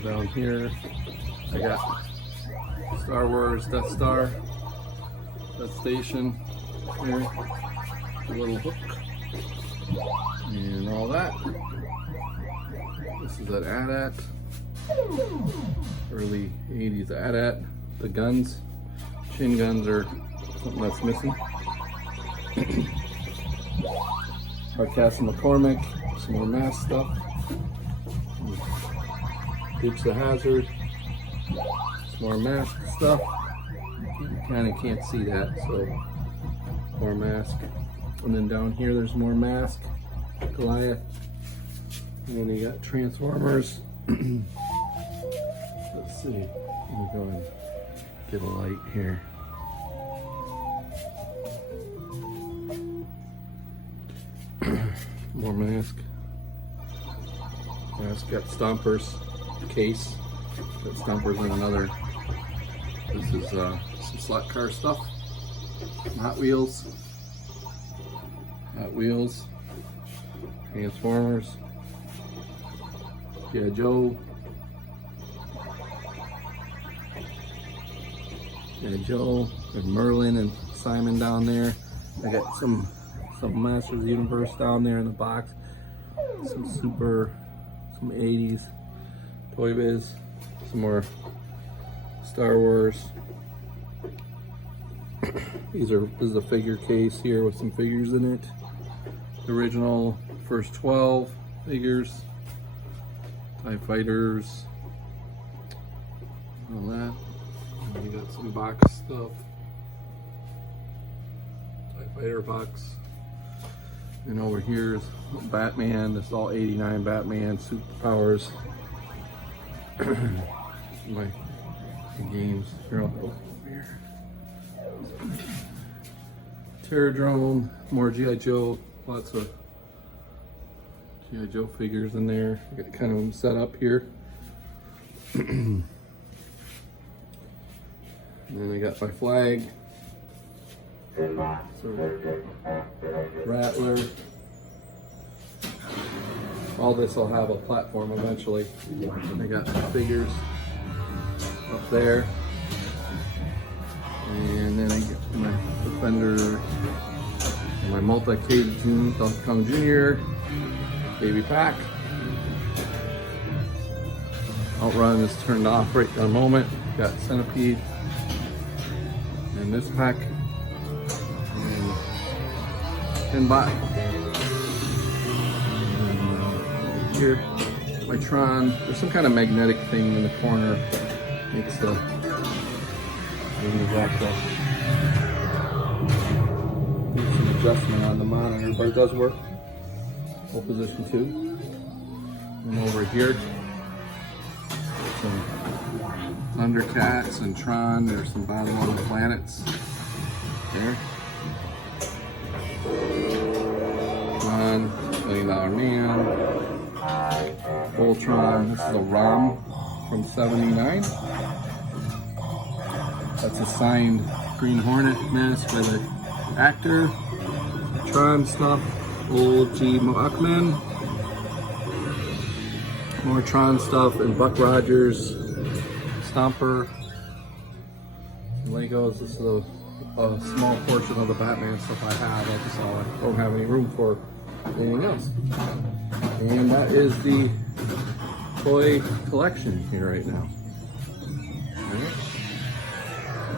Down here, I got Star Wars Death Star, Death Station here, the little hook, and all that. This is an AT-AT, early 80s AT-AT. The guns, chin guns are something that's missing. Hardcastle McCormick, some more mask stuff. Ditch the Hazard, some more mask stuff. You kind of can't see that, so more mask. And then down here there's more mask, Goliath. And then you got Transformers. Let's see, let me go and get a light here. More mask. Mask got Stompers case. Got Stompers in another. This is some slot car stuff. Hot Wheels. Hot Wheels. Transformers. G.I. Joe. G.I. Joe. And Merlin and Simon down there. I got some Masters of the Universe down there in the box. Some 80s Toy Biz. Some more Star Wars. This is a figure case here with some figures in it. The original first 12 figures. TIE Fighters. All that. And you got some box stuff. TIE Fighter box. And over here is Batman. This is all 89 Batman superpowers. my games. Here, I'll go over here. Terror Drone, more G.I. Joe, lots of G.I. Joe figures in there. I got kind of them set up here. And then I got my flag. So, Rattler. All this will have a platform eventually. I got the figures up there. And then I get my Defender, and my multi-Cajun Donkey Kong Jr. baby pack. Outrun is turned off right in a moment. Got Centipede. And this pack. And Pinbot. Here, my Tron. There's some kind of magnetic thing in the corner. Makes the some adjustment on the monitor, but it does work. Full position 2. And over here, some Thundercats and Tron. There's some bottom of the planets there. Tron, $1 Million Man. Voltron, this is a ROM from '79. That's a signed Green Hornet mask by the actor. Tron stuff, old G. Mockman. More Tron stuff and Buck Rogers, Stomper, Legos. This is a small portion of the Batman stuff I have. I don't have any room for anything else. And that is the toy collection here right now.